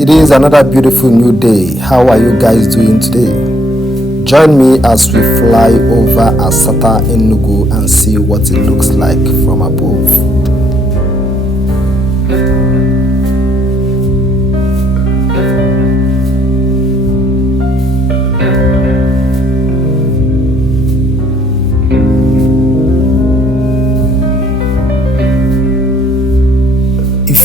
It is another beautiful new day. How are you guys doing today? Join me as we fly over Asata, Enugu and see what it looks like from above.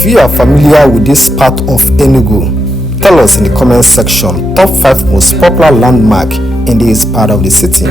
If you are familiar with this part of Enugu, tell us in the comment section top 5 most popular landmark in this part of the city.